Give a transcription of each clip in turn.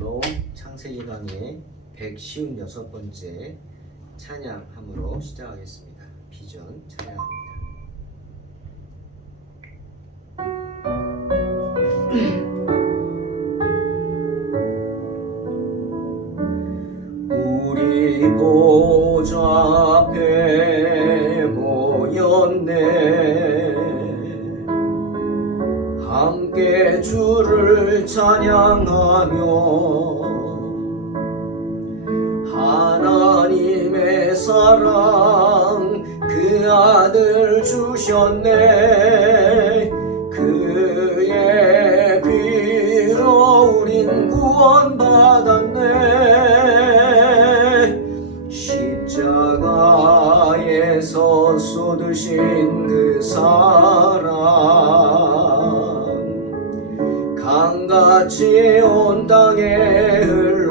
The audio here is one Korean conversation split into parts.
샬롬. 창세기 강의 156번째 찬양함으로 시작하겠습니다. 비전 찬양합니다. 우리 보좌 앞에 모였네. 함께 주를 찬양하며 하나님의 사랑 그 아들 주셨네. 그의 피로 우린 구원받았네. 십자가에서 쏟으신 그 사랑 강같이 온 땅에 흘러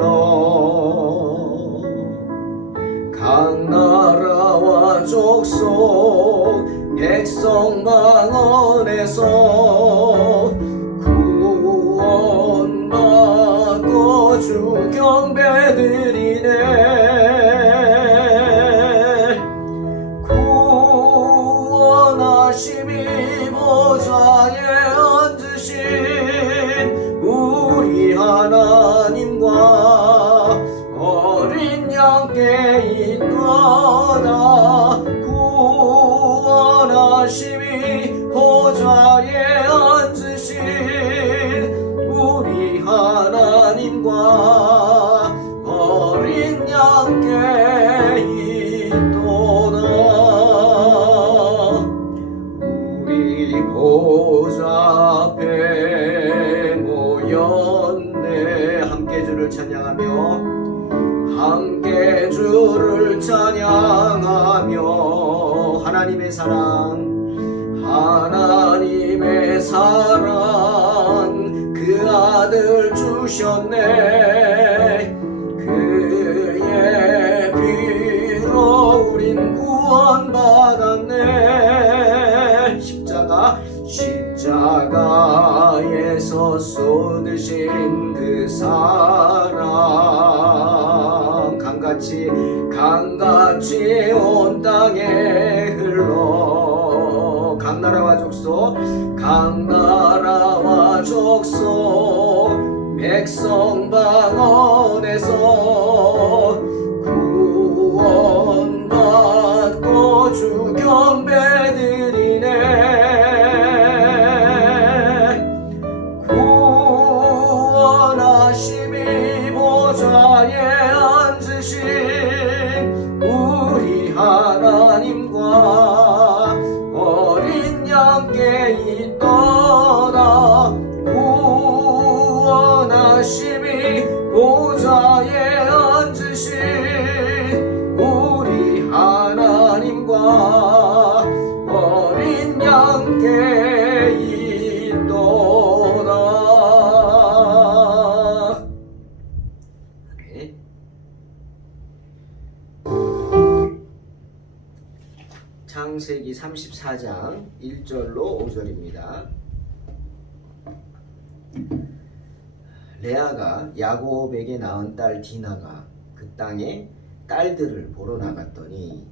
각 나라와 족속 백성 방언에서 구원받고 주 경배드리네. 구원하심이 보좌에 앉으신 우리 하나님과 어린 양께 있도다. 구원하심이 보좌에 앉으신 우리 하나님과 어린 양께 있도다. 우리 보좌 앞에 모였네. 함께 주를 찬양하며 함께 주를 찬양하며 하나님의 사랑 그 아들 주셨네. 그의 피로 우린 구원받았네. 십자가에서 쏟으신 그 사랑 강같이 온 땅에 흘러 각 나라와 족속 백성 방언에서 구원받고 주 경배드리네. 구원하심이 보좌에 앉으신 우리 하나님과 어린 양께 있도다. 구원하심이 보좌에 앉으신 우리 하나님과 어린 양께 있도다. 네. 창세기 34장 1절로 5절입니다. 레아가 야곱에게 낳은 딸 디나가 그 땅에 딸들을 보러 나갔더니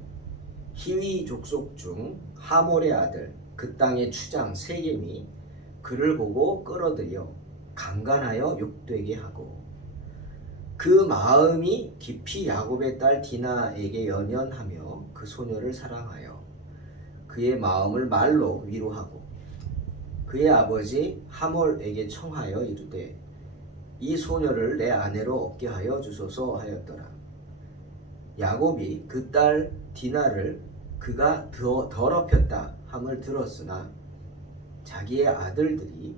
히위 족속 중 하몰의 아들 그 땅의 추장 세겜이 그를 보고 끌어들여 강간하여 욕되게 하고 그 마음이 깊이 야곱의 딸 디나에게 연연하며 그 소녀를 사랑하여 그의 마음을 말로 위로하고 그의 아버지 하몰에게 청하여 이르되 이 소녀를 내 아내로 얻게 하여 주소서 하였더라. 야곱이 그 딸 디나를 그가 더럽혔다 함을 들었으나 자기의 아들들이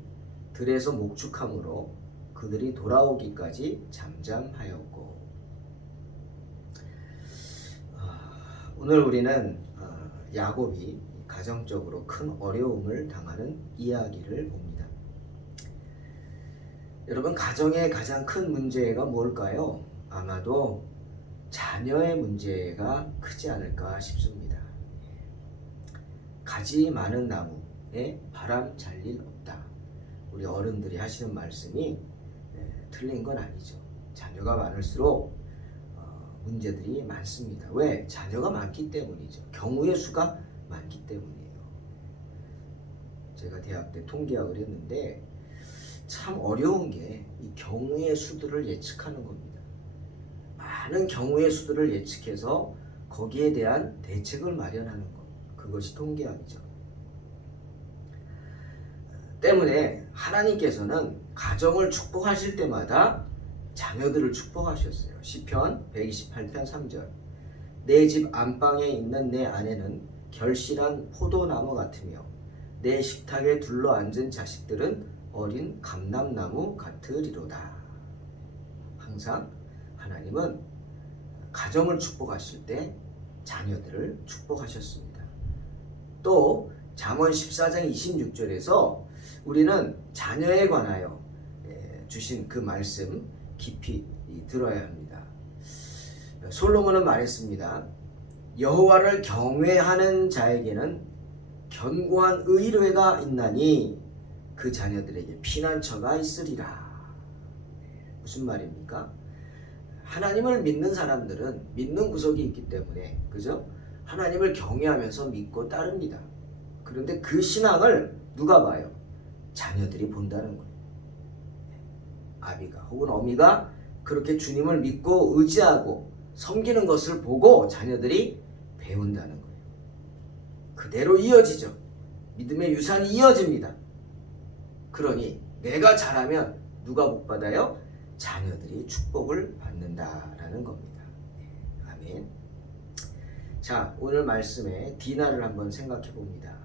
들에서 목축함으로 그들이 돌아오기까지 잠잠하였고. 오늘 우리는 야곱이 가정적으로 큰 어려움을 당하는 이야기를 봅니다. 여러분, 가정의 가장 큰 문제가 뭘까요? 아마도 자녀의 문제가 크지 않을까 싶습니다. 가지 많은 나무에 바람 잘 일 없다. 우리 어른들이 하시는 말씀이 틀린 건 아니죠. 자녀가 많을수록 문제들이 많습니다. 왜? 자녀가 많기 때문이죠. 경우의 수가 많기 때문이에요. 제가 대학 때 통계학을 했는데 참 어려운 게 이 경우의 수들을 예측하는 겁니다. 많은 경우의 수들을 예측해서 거기에 대한 대책을 마련하는 것. 그것이 통계학이죠. 때문에 하나님께서는 가정을 축복하실 때마다 자녀들을 축복하셨어요. 시편 128편 3절. 내 집 안방에 있는 내 아내는 결실한 포도나무 같으며 내 식탁에 둘러앉은 자식들은 어린 감람나무 같으리로다. 항상 하나님은 가정을 축복하실 때 자녀들을 축복하셨습니다. 또 잠언 14장 26절에서 우리는 자녀에 관하여 주신 그 말씀 깊이 들어야 합니다. 솔로몬은 말했습니다. 여호와를 경외하는 자에게는 견고한 의뢰가 있나니 그 자녀들에게 피난처가 있으리라. 무슨 말입니까? 하나님을 믿는 사람들은 믿는 구석이 있기 때문에, 그죠? 하나님을 경외하면서 믿고 따릅니다. 그런데 그 신앙을 누가 봐요? 자녀들이 본다는 거예요. 아비가 혹은 어미가 그렇게 주님을 믿고 의지하고 섬기는 것을 보고 자녀들이 배운다는 거예요. 그대로 이어지죠. 믿음의 유산이 이어집니다. 그러니 내가 잘하면 누가 복받아요? 자녀들이 축복을 받는다라는 겁니다. 아멘. 자, 오늘 말씀에 디나를 한번 생각해 봅니다.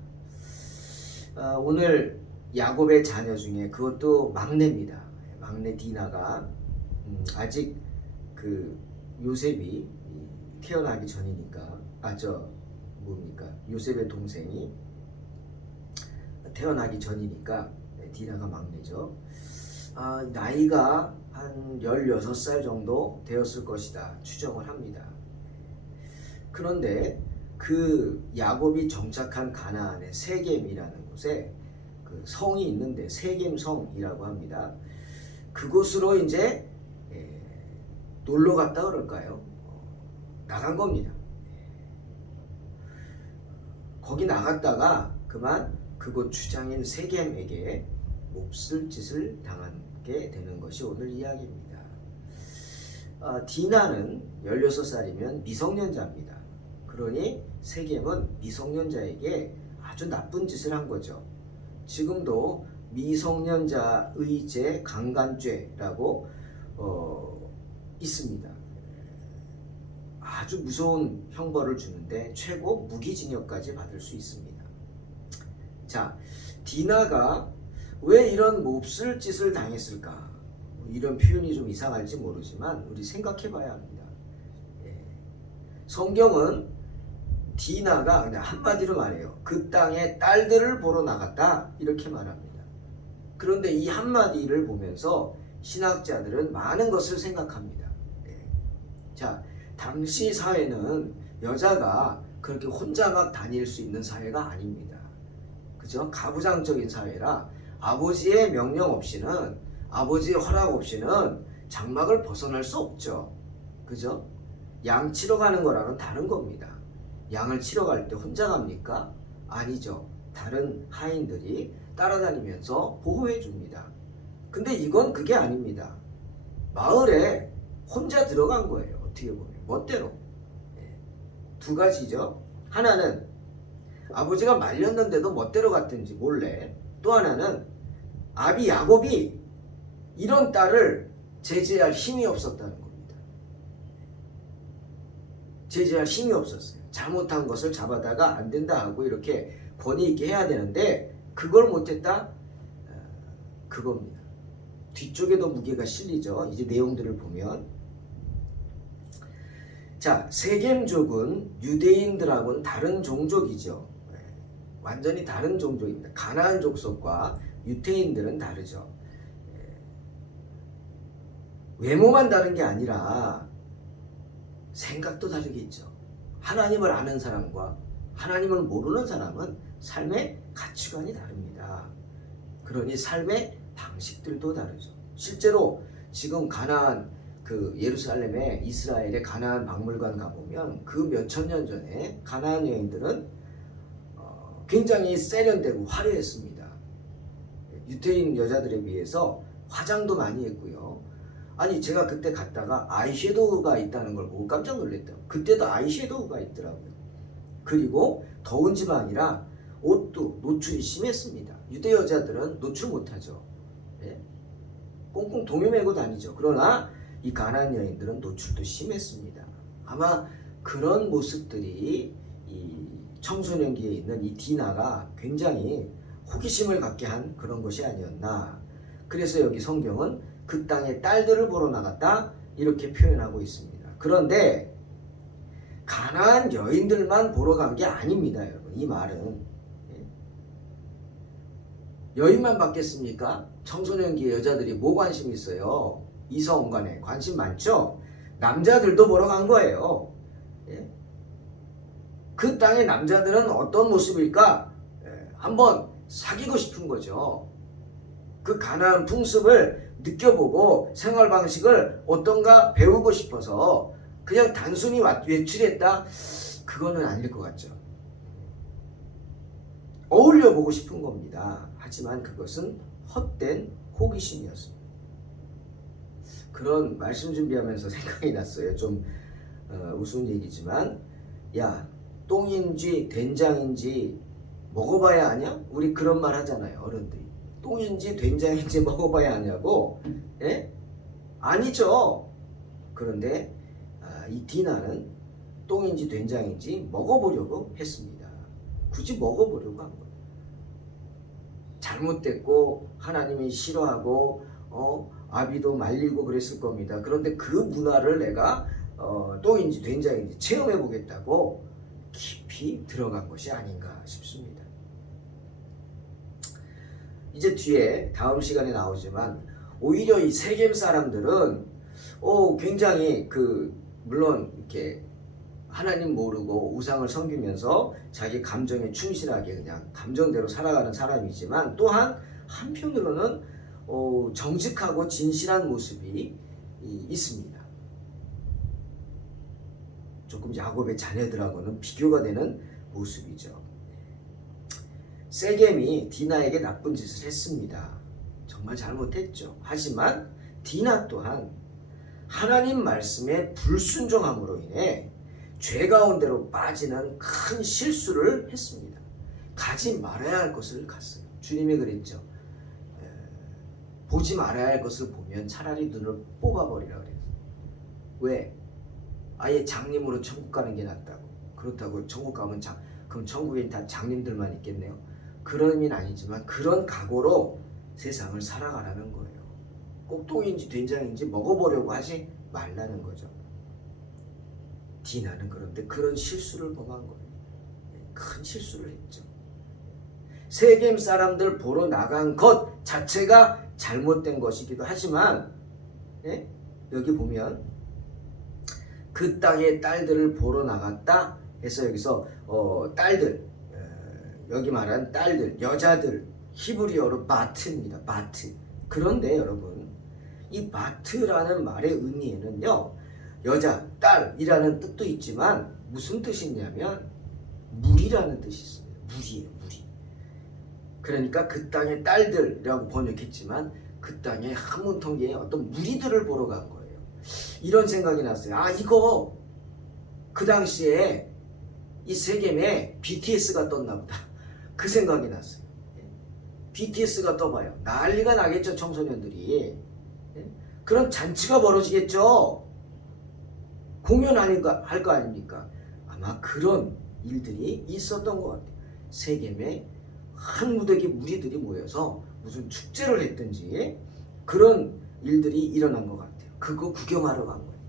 오늘 야곱의 자녀 중에 그것도 막내입니다. 막내 디나가 아직 그 요셉이 태어나기 전이니까 요셉의 동생이 태어나기 전이니까 디나가 막내죠. 나이가 한 16살 정도 되었을 것이다 추정을 합니다. 그런데 그 야곱이 정착한 가나안의 세겜이라는 곳에 그 성이 있는데 세겜성이라고 합니다. 그곳으로 이제 놀러 갔다 그럴까요? 나간 겁니다. 거기 나갔다가 그만 그곳 주장인 세겜에게 몹쓸 짓을 당하게 되는 것이 오늘 이야기입니다. 디나는 16살이면 미성년자입니다. 그러니 세겜은 미성년자에게 아주 나쁜 짓을 한 거죠. 지금도 미성년자의 죄 강간죄라고 있습니다. 아주 무서운 형벌을 주는데 최고 무기징역까지 받을 수 있습니다. 자, 디나가 왜 이런 몹쓸 짓을 당했을까? 이런 표현이 좀 이상할지 모르지만 우리 생각해 봐야 합니다. 성경은 디나가 그냥 한마디로 말해요. 그 땅에 딸들을 보러 나갔다 이렇게 말합니다. 그런데 이 한마디를 보면서 신학자들은 많은 것을 생각합니다. 자, 당시 사회는 여자가 그렇게 혼자 막 다닐 수 있는 사회가 아닙니다. 그죠? 가부장적인 사회라 아버지의 명령 없이는, 아버지의 허락 없이는 장막을 벗어날 수 없죠. 그죠? 양 치러 가는 거랑은 다른 겁니다. 양을 치러 갈 때 혼자 갑니까? 아니죠. 다른 하인들이 따라다니면서 보호해 줍니다. 근데 이건 그게 아닙니다. 마을에 혼자 들어간 거예요. 어떻게 보면 멋대로. 두 가지죠. 하나는 아버지가 말렸는데도 멋대로 갔든지 몰래, 또 하나는 아비 야곱이 이런 딸을 제재할 힘이 없었다는 겁니다. 제재할 힘이 없었어요. 잘못한 것을 잡아다가 안 된다 하고 이렇게 권위 있게 해야 되는데 그걸 못했다? 그겁니다. 뒤쪽에도 무게가 실리죠. 이제 내용들을 보면, 자, 세겜족은 유대인들하고는 다른 종족이죠. 완전히 다른 종족입니다. 가나안 족속과 유대인들은 다르죠. 외모만 다른 게 아니라 생각도 다르겠죠. 하나님을 아는 사람과 하나님을 모르는 사람은 삶의 가치관이 다릅니다. 그러니 삶의 방식들도 다르죠. 실제로 지금 가나안 그 예루살렘에 이스라엘의 가나안 박물관 가보면 그 몇천 년 전에 가나안 여인들은 굉장히 세련되고 화려했습니다. 유대인 여자들에 비해서 화장도 많이 했고요. 아니 제가 그때 갔다가 아이섀도우가 있다는 걸 보고 깜짝 놀랐대요. 그때도 아이섀도우가 있더라고요. 그리고 더운지만 아니라 옷도 노출이 심했습니다. 유대 여자들은 노출 못하죠. 네? 꽁꽁 동여매고 다니죠. 그러나 이 가나안 여인들은 노출도 심했습니다. 아마 그런 모습들이 이 청소년기에 있는 이 디나가 굉장히 호기심을 갖게 한 그런 것이 아니었나. 그래서 여기 성경은 그 땅의 딸들을 보러 나갔다 이렇게 표현하고 있습니다. 그런데 가나안 여인들만 보러 간 게 아닙니다, 여러분. 이 말은 여인만 받겠습니까? 청소년기의 여자들이 뭐 관심 있어요? 이성간에 관심 많죠? 남자들도 보러 간 거예요. 그 땅의 남자들은 어떤 모습일까? 한번 사귀고 싶은 거죠. 그 가나안 풍습을 느껴보고 생활 방식을 어떤가 배우고 싶어서 그냥 단순히 외출했다? 그거는 아닐 것 같죠. 어울려보고 싶은 겁니다. 하지만 그것은 헛된 호기심이었습니다. 그런 말씀 준비하면서 생각이 났어요. 좀 우스운 얘기지만 야, 똥인지 된장인지 먹어봐야 아냐? 우리 그런 말 하잖아요. 어른들이. 똥인지 된장인지 먹어봐야 아냐고. 예? 아니죠. 그런데 이 디나는 똥인지 된장인지 먹어보려고 했습니다. 굳이 먹어보려고 한 거예요. 잘못됐고 하나님이 싫어하고 아비도 말리고 그랬을 겁니다. 그런데 그 문화를 내가 똥인지 된장인지 체험해 보겠다고 깊이 들어간 것이 아닌가 싶습니다. 이제 뒤에 다음 시간에 나오지만 오히려 이 세겜 사람들은 굉장히 물론 이렇게 하나님 모르고 우상을 섬기면서 자기 감정에 충실하게 그냥 감정대로 살아가는 사람이지만 또한 한편으로는 정직하고 진실한 모습이 있습니다. 조금 야곱의 자녀들하고는 비교가 되는 모습이죠. 세겜이 디나에게 나쁜 짓을 했습니다. 정말 잘못했죠. 하지만 디나 또한 하나님 말씀에 불순종함으로 인해 죄 가운데로 빠지는 큰 실수를 했습니다. 가지 말아야 할 것을 갔어요. 주님이 그랬죠. 보지 말아야 할 것을 보면 차라리 눈을 뽑아버리라 그랬어요. 왜? 아예 장님으로 천국 가는 게 낫다고. 그렇다고 천국 가면 그럼 천국에 다 장님들만 있겠네요. 그런 의미는 아니지만 그런 각오로 세상을 살아가라는 거예요. 꼭 똥인지 된장인지 먹어보려고 하지 말라는 거죠. 디나는 그런데 그런 실수를 범한 거예요. 큰 실수를 했죠. 세겜 사람들 보러 나간 것 자체가 잘못된 것이기도 하지만 여기 보면 그 땅의 딸들을 보러 나갔다 해서 여기서 딸들 여기 말한 딸들 여자들 히브리어로 마트입니다. 마트. 그런데 여러분 이 마트라는 말의 의미에는요 여자, 딸이라는 뜻도 있지만 무슨 뜻이 있냐면 물이라는 뜻이 있습니다. 물이에요. 물이. 그러니까 그 땅의 딸들이라고 번역했지만 그 땅의 한 문통기에 어떤 무리들을 보러 간 거예요. 이런 생각이 났어요. 이거 그 당시에 이 세겜에 BTS가 떴나 보다. 그 생각이 났어요. BTS가 떠봐요. 난리가 나겠죠. 청소년들이. 그런 잔치가 벌어지겠죠. 공연할 거 아닙니까? 아마 그런 일들이 있었던 것 같아요. 세겜에 한 무더기 무리들이 모여서 무슨 축제를 했든지 그런 일들이 일어난 것 같아요. 그거 구경하러 간 거예요.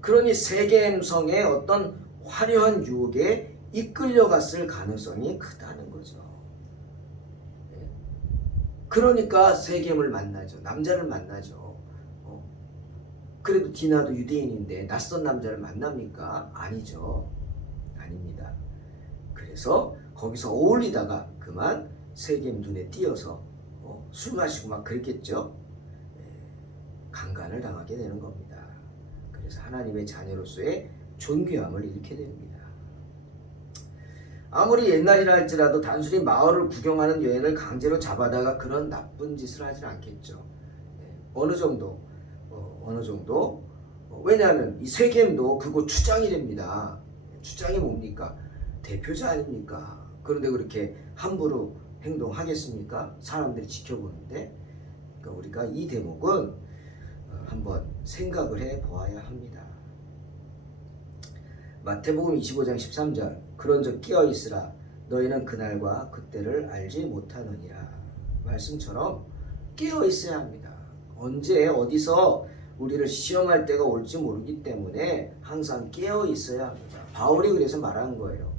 그러니 세겜 성의 어떤 화려한 유혹에 이끌려갔을 가능성이 크다는 거죠. 그러니까 세겜을 만나죠. 남자를 만나죠. 그래도 디나도 유대인인데 낯선 남자를 만납니까? 아니죠. 아닙니다. 그래서 거기서 어울리다가 그만 세겜 눈에 띄어서 술 마시고 막 그랬겠죠. 강간을 당하게 되는 겁니다. 그래서 하나님의 자녀로서의 존귀함을 잃게 됩니다. 아무리 옛날이라 할지라도 단순히 마을을 구경하는 여인을 강제로 잡아다가 그런 나쁜 짓을 하진 않겠죠. 어느 정도 왜냐하면 이 세겜도 그곳 추장이 됩니다. 추장이 뭡니까? 대표자 아닙니까? 그런데 그렇게 함부로 행동하겠습니까? 사람들이 지켜보는데. 그러니까 우리가 이 대목은 한번 생각을 해 보아야 합니다. 마태복음 25장 13절 그런즉 깨어있으라 너희는 그날과 그때를 알지 못하느니라. 말씀처럼 깨어있어야 합니다. 언제 어디서 우리를 시험할 때가 올지 모르기 때문에 항상 깨어있어야 합니다. 바울이 그래서 말하는 거예요.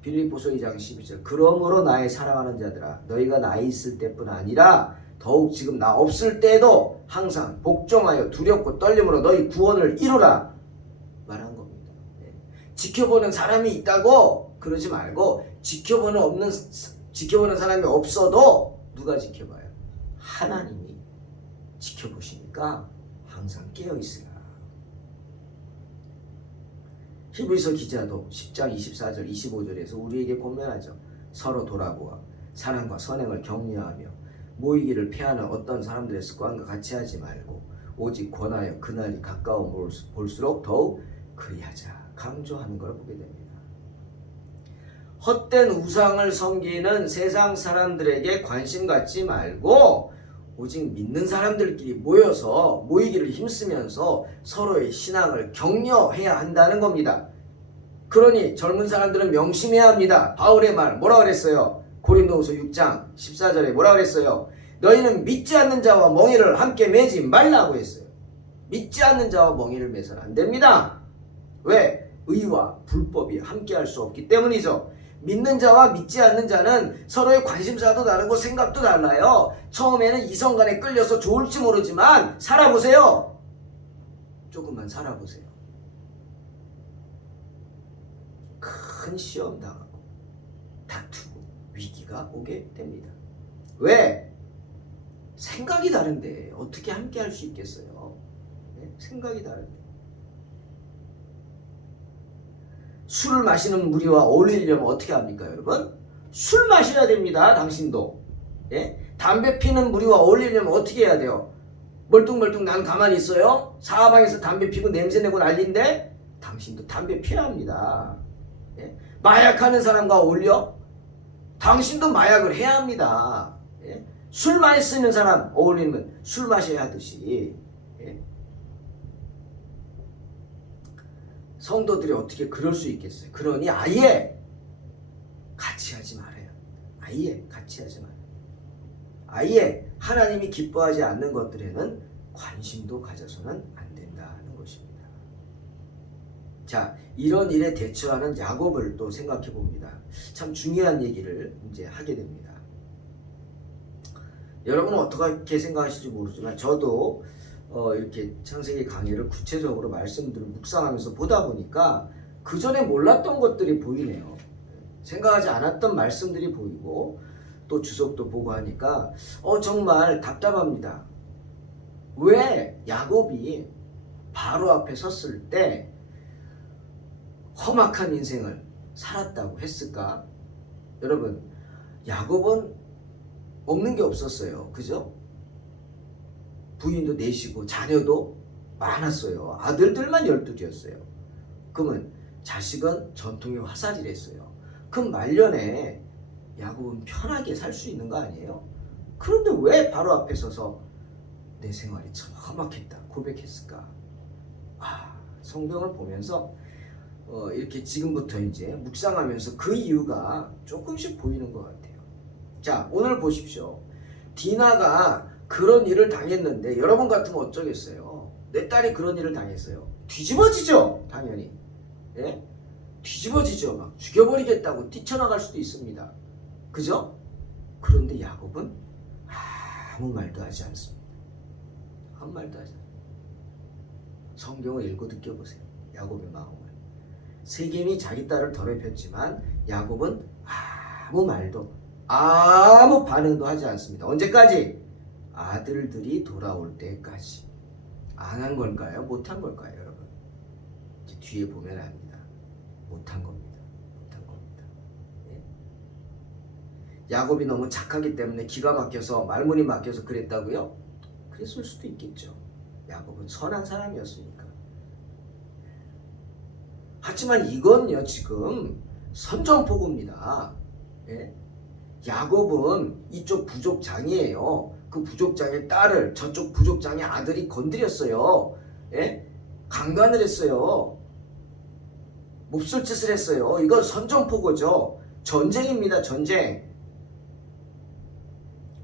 빌립보서 2장 12절 그러므로 나의 사랑하는 자들아 너희가 나 있을 때뿐 아니라 더욱 지금 나 없을 때에도 항상 복종하여 두렵고 떨림으로 너희 구원을 이루라 말한 겁니다. 지켜보는 사람이 있다고 그러지 말고 지켜보는 사람이 없어도 누가 지켜봐요? 하나님이 지켜보시니까 항상 깨어있으라. 히브리서 기자도 10장 24절 25절에서 우리에게 권면하죠. 서로 돌아보아 사랑과 선행을 격려하며 모이기를 피하는 어떤 사람들의 습관과 같이 하지 말고 오직 권하여 그날이 가까워 볼수록 더욱 그리하자 강조하는 걸 보게 됩니다. 헛된 우상을 섬기는 세상 사람들에게 관심 갖지 말고 오직 믿는 사람들끼리 모여서 모이기를 힘쓰면서 서로의 신앙을 격려해야 한다는 겁니다. 그러니 젊은 사람들은 명심해야 합니다. 바울의 말 뭐라 그랬어요? 고린도후서 6장 14절에 뭐라 그랬어요? 너희는 믿지 않는 자와 멍에를 함께 매지 말라고 했어요. 믿지 않는 자와 멍에를 매서는 안 됩니다. 왜? 의와 불법이 함께 할 수 없기 때문이죠. 믿는 자와 믿지 않는 자는 서로의 관심사도 다르고 생각도 달라요. 처음에는 이성 간에 끌려서 좋을지 모르지만 살아보세요. 조금만 살아보세요. 큰 시험 당하고 다투고 위기가 오게 됩니다. 왜? 생각이 다른데 어떻게 함께 할 수 있겠어요? 네? 생각이 다른데. 술을 마시는 무리와 어울리려면 어떻게 합니까, 여러분? 술 마셔야 됩니다, 당신도. 예? 담배 피는 무리와 어울리려면 어떻게 해야 돼요? 멀뚱멀뚱 난 가만히 있어요? 사방에서 담배 피고 냄새내고 난리인데 당신도 담배 피워야 합니다. 예? 마약하는 사람과 어울려? 당신도 마약을 해야 합니다. 예? 술 많이 쓰는 사람 어울리면 술 마셔야 하듯이. 예? 성도들이 어떻게 그럴 수 있겠어요? 그러니 아예 같이 하지 말아요. 아예 같이 하지 말아요. 아예 하나님이 기뻐하지 않는 것들에는 관심도 가져서는 안 된다는 것입니다. 자, 이런 일에 대처하는 야곱을 또 생각해 봅니다. 참 중요한 얘기를 이제 하게 됩니다. 여러분은 어떻게 생각하실지 모르지만 저도 이렇게 창세기 강의를 구체적으로 말씀들을 묵상하면서 보다 보니까 그 전에 몰랐던 것들이 보이네요. 생각하지 않았던 말씀들이 보이고 또 주석도 보고 하니까 정말 답답합니다. 왜 야곱이 바로 앞에 섰을 때 험악한 인생을 살았다고 했을까? 여러분, 야곱은 없는 게 없었어요. 그죠? 부인도 넷이고 자녀도 많았어요. 아들들만 12이었어요. 그러면 자식은 전통의 화살이랬어요. 그럼 말년에 야곱은 편하게 살 수 있는 거 아니에요? 그런데 왜 바로 앞에 서서 내 생활이 참 험악했다 고백했을까? 성경을 보면서 이렇게 지금부터 이제 묵상하면서 그 이유가 조금씩 보이는 것 같아요. 자, 오늘 보십시오. 디나가 그런 일을 당했는데 여러분 같으면 어쩌겠어요? 내 딸이 그런 일을 당했어요. 뒤집어지죠, 당연히. 예? 뒤집어지죠. 막 죽여버리겠다고 뛰쳐나갈 수도 있습니다. 그죠? 그런데 야곱은 아무 말도 하지 않습니다. 아무 말도 하지 않습니다. 성경을 읽고 느껴보세요. 야곱의 마음을. 세겜이 자기 딸을 더럽혔지만 야곱은 아무 말도 아무 반응도 하지 않습니다. 언제까지? 아들들이 돌아올 때까지. 안 한 걸까요? 못한 걸까요, 여러분? 이제 뒤에 보면 압니다. 못한 겁니다. 못한 겁니다. 예? 야곱이 너무 착하기 때문에 기가 막혀서 말문이 막혀서 그랬다고요? 그랬을 수도 있겠죠. 야곱은 선한 사람이었으니까. 하지만 이건요, 지금 선전포고입니다. 예? 야곱은 이쪽 부족장이에요. 그 부족장의 딸을 저쪽 부족장의 아들이 건드렸어요. 예? 강간을 했어요. 몹쓸 짓을 했어요. 이건 선전포고죠. 전쟁입니다. 전쟁.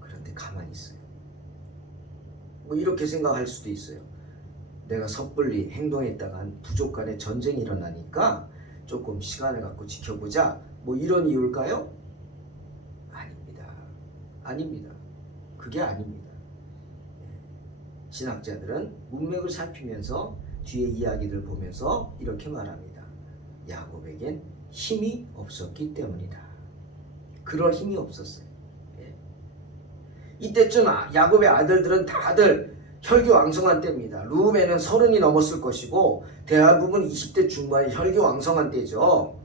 그런데 가만히 있어요. 뭐 이렇게 생각할 수도 있어요. 내가 섣불리 행동했다간 부족 간에 전쟁이 일어나니까 조금 시간을 갖고 지켜보자. 뭐 이런 이유일까요? 아닙니다. 아닙니다. 그게 아닙니다. 신학자들은 문맥을 살피면서 뒤에 이야기들 보면서 이렇게 말합니다. 야곱에겐 힘이 없었기 때문이다. 그럴 힘이 없었어요. 이때쯤 야곱의 아들들은 다들 혈기왕성한 때입니다. 루벤은 30이 넘었을 것이고 대부분 20대 중반의 혈기왕성한 때죠.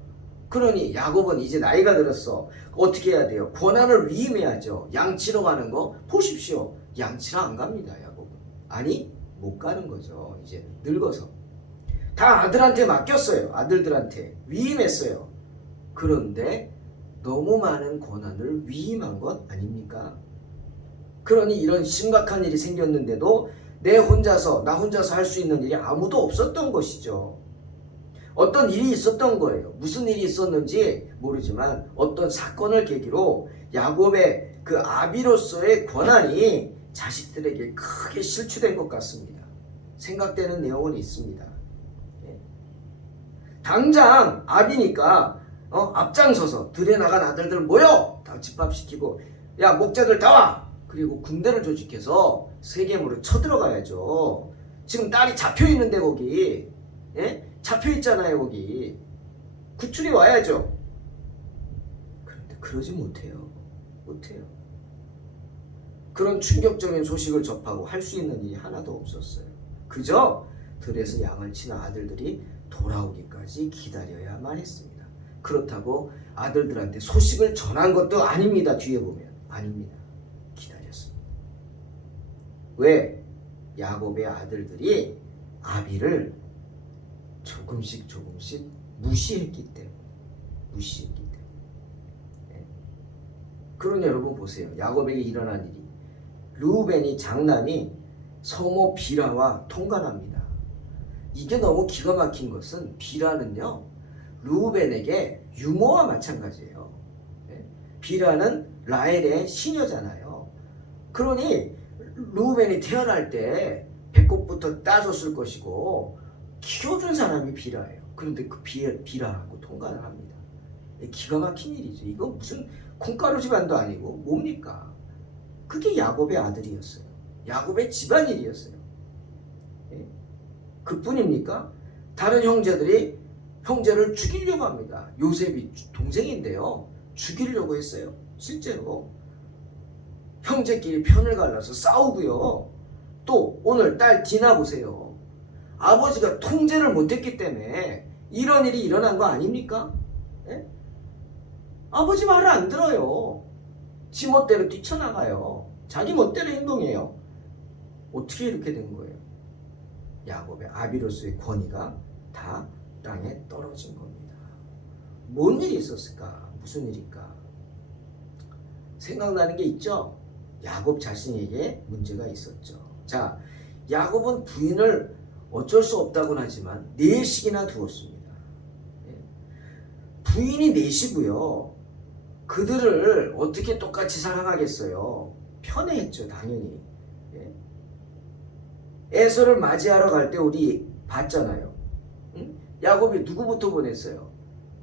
그러니 야곱은 이제 나이가 들었어. 어떻게 해야 돼요? 권한을 위임해야죠. 양치러 가는 거 보십시오. 양치러 안 갑니다. 야곱은. 아니 못 가는 거죠. 이제 늙어서. 다 아들한테 맡겼어요. 아들들한테 위임했어요. 그런데 너무 많은 권한을 위임한 것 아닙니까? 그러니 이런 심각한 일이 생겼는데도 나 혼자서 할 수 있는 일이 아무도 없었던 것이죠. 어떤 일이 있었던 거예요. 무슨 일이 있었는지 모르지만 어떤 사건을 계기로 야곱의 그 아비로서의 권한이 자식들에게 크게 실추된 것 같습니다. 생각되는 내용은 있습니다. 당장 아비니까 앞장서서 들에 나간 아들들 모여! 다 집합시키고 야 목자들 다 와! 그리고 군대를 조직해서 세겜으로 쳐들어가야죠. 지금 딸이 잡혀있는데 거기 잡혀있잖아요. 거기 구출이 와야죠. 그런데 그러지 못해요. 그런 충격적인 소식을 접하고 할 수 있는 일이 하나도 없었어요. 그저 들에서 양을 치는 아들들이 돌아오기까지 기다려야만 했습니다. 그렇다고 아들들한테 소식을 전한 것도 아닙니다. 뒤에 보면 아닙니다. 기다렸습니다. 왜? 야곱의 아들들이 아비를 조금씩 무시했기 때문에. 그러니 여러분 보세요. 야곱에게 일어난 일이 르우벤이 장남이 성모 비라와 통관합니다. 이게 너무 기가 막힌 것은 비라는요 르우벤에게 유모와 마찬가지예요. 비라는 라헬의 시녀잖아요. 그러니 르우벤이 태어날 때 배꼽부터 따줬을 것이고 키워준 사람이 비라예요. 그런데 그 비라하고 통관을 합니다. 기가 막힌 일이죠. 이거 무슨 콩가루 집안도 아니고 뭡니까? 그게 야곱의 아들이었어요. 야곱의 집안일이었어요. 그뿐입니까? 다른 형제들이 형제를 죽이려고 합니다. 요셉이 동생인데요. 죽이려고 했어요. 실제로. 형제끼리 편을 갈라서 싸우고요. 또 오늘 딸 디나 보세요. 아버지가 통제를 못했기 때문에 이런 일이 일어난 거 아닙니까? 아버지 말을 안 들어요. 지 멋대로 뛰쳐나가요. 자기 멋대로 행동해요. 어떻게 이렇게 된 거예요? 야곱의 아비로서의 권위가 다 땅에 떨어진 겁니다. 뭔 일이 있었을까? 무슨 일일까? 생각나는 게 있죠? 야곱 자신에게 문제가 있었죠. 자, 야곱은 부인을 어쩔 수 없다고는 하지만 넷씩이나 두었습니다. 부인이 넷이고요. 그들을 어떻게 똑같이 사랑하겠어요? 편애했죠, 당연히. 에서를 맞이하러 갈 때 우리 봤잖아요. 응? 야곱이 누구부터 보냈어요?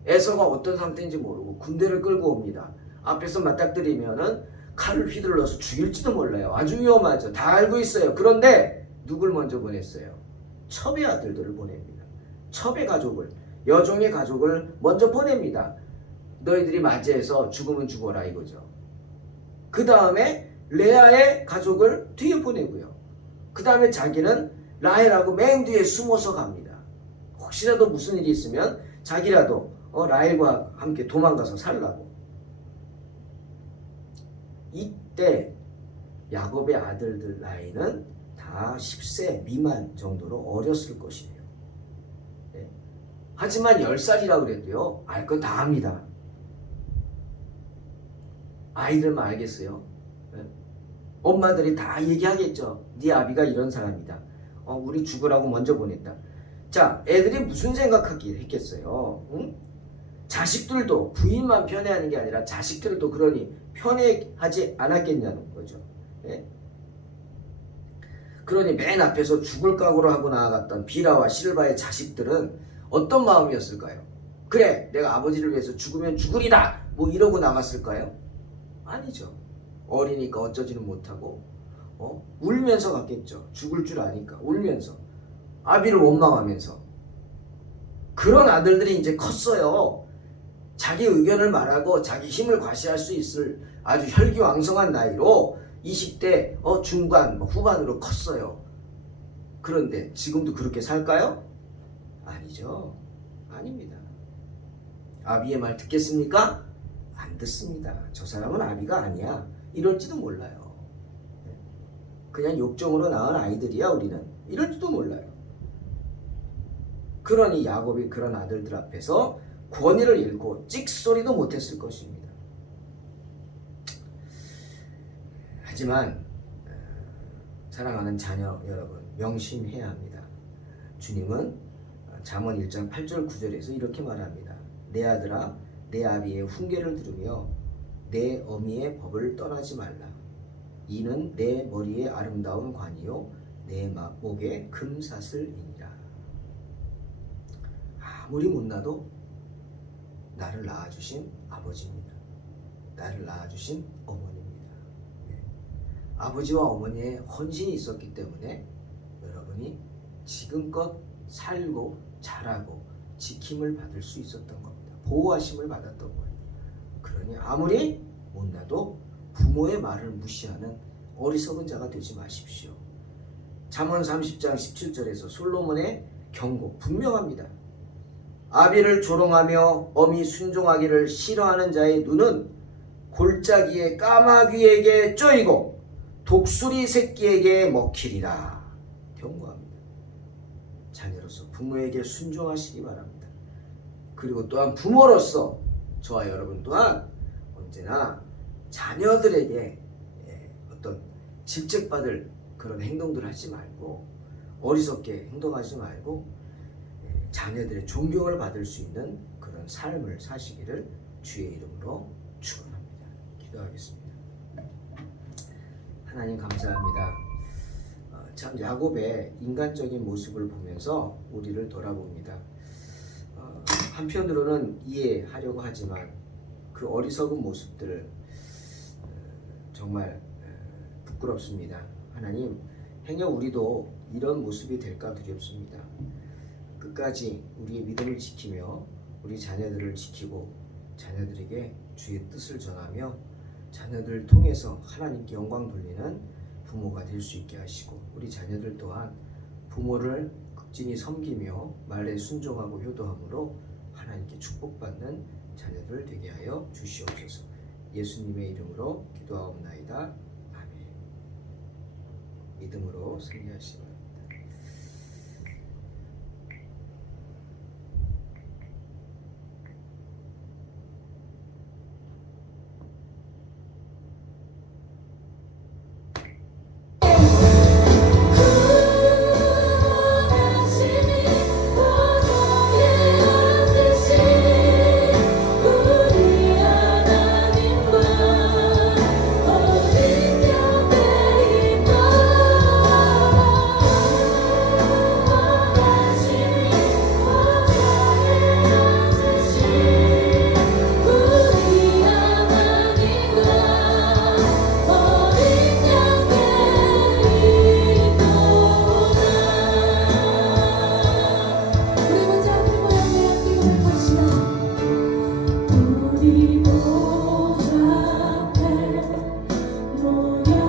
에서가 어떤 상태인지 모르고 군대를 끌고 옵니다. 앞에서 맞닥뜨리면은 칼을 휘둘러서 죽일지도 몰라요. 아주 위험하죠. 다 알고 있어요. 그런데 누굴 먼저 보냈어요? 첩의 아들들을 보냅니다. 첩의 가족을, 여종의 가족을 먼저 보냅니다. 너희들이 맞이해서 죽으면 죽어라 이거죠. 그 다음에 레아의 가족을 뒤에 보내고요. 그 다음에 자기는 라헬하고 맨 뒤에 숨어서 갑니다. 혹시라도 무슨 일이 있으면 자기라도 라헬과 함께 도망가서 살라고. 이때 야곱의 아들들 나이는 다 10세 미만 정도로 어렸을 것이에요. 네. 하지만 10살이라고 그래도요, 알 건 다 압니다. 아이들만 알겠어요. 네. 엄마들이 다 얘기하겠죠. 네 아비가 이런 사람이다. 우리 죽으라고 먼저 보냈다. 자, 애들이 무슨 생각했겠어요? 응? 자식들도 부인만 편애하는 게 아니라 자식들도 그러니 편애하지 않았겠냐는 거죠. 예? 그러니 맨 앞에서 죽을 각오로 하고 나아갔던 비라와 실바의 자식들은 어떤 마음이었을까요? 그래, 내가 아버지를 위해서 죽으면 죽으리다! 뭐 이러고 나갔을까요? 아니죠. 어리니까 어쩌지는 못하고 울면서 갔겠죠. 죽을 줄 아니까 울면서, 아비를 원망하면서. 그런 아들들이 이제 컸어요. 자기 의견을 말하고 자기 힘을 과시할 수 있을 아주 혈기왕성한 나이로 20대 중반 후반으로 컸어요. 그런데 지금도 그렇게 살까요? 아니죠. 아닙니다. 아비의 말 듣겠습니까? 안 듣습니다. 저 사람은 아비가 아니야. 이럴지도 몰라요. 그냥 욕정으로 낳은 아이들이야 우리는. 이럴지도 몰라요. 그러니 야곱이 그런 아들들 앞에서 권위를 잃고 찍소리도 못했을 것입니다. 하지만 사랑하는 자녀 여러분, 명심해야 합니다. 주님은 잠언 1장 8절 9절에서 이렇게 말합니다. 내 아들아, 내 아비의 훈계를 들으며 내 어미의 법을 떠나지 말라. 이는 내 머리에 아름다운 관이요 내 목에 금사슬이니라. 아무리 못나도 나를 낳아주신 아버지입니다. 나를 낳아주신 어머니입니다. 네. 아버지와 어머니의 헌신이 있었기 때문에 여러분이 지금껏 살고 자라고 지킴을 받을 수 있었던 겁니다. 보호하심을 받았던 거예요. 그러니 아무리 못나도 부모의 말을 무시하는 어리석은 자가 되지 마십시오. 잠언 30장 17절에서 솔로몬의 경고 분명합니다. 아비를 조롱하며 어미 순종하기를 싫어하는 자의 눈은 골짜기의 까마귀에게 쪼이고 독수리 새끼에게 먹히리라. 경고합니다. 자녀로서 부모에게 순종하시기 바랍니다. 그리고 또한 부모로서 저와 여러분 또한 언제나 자녀들에게 어떤 질책받을 그런 행동들 하지 말고, 어리석게 행동하지 말고 자녀들의 존경을 받을 수 있는 그런 삶을 사시기를 주의 이름으로 축원합니다. 기도하겠습니다. 하나님 감사합니다. 참 야곱의 인간적인 모습을 보면서 우리를 돌아봅니다. 한편으로는 이해하려고 하지만 그 어리석은 모습들 정말 부끄럽습니다. 하나님, 행여 우리도 이런 모습이 될까 두렵습니다. 끝까지 우리의 믿음을 지키며 우리 자녀들을 지키고 자녀들에게 주의 뜻을 전하며 자녀들을 통해서 하나님께 영광 돌리는 부모가 될 수 있게 하시고, 우리 자녀들 또한 부모를 극진히 섬기며 말에 순종하고 효도함으로 하나님께 축복받는 자녀들 되게 하여 주시옵소서. 예수님의 이름으로 기도하옵나이다. 아멘. 믿음으로 승리하시기 바랍니다. 우리 보좌 앞에 모여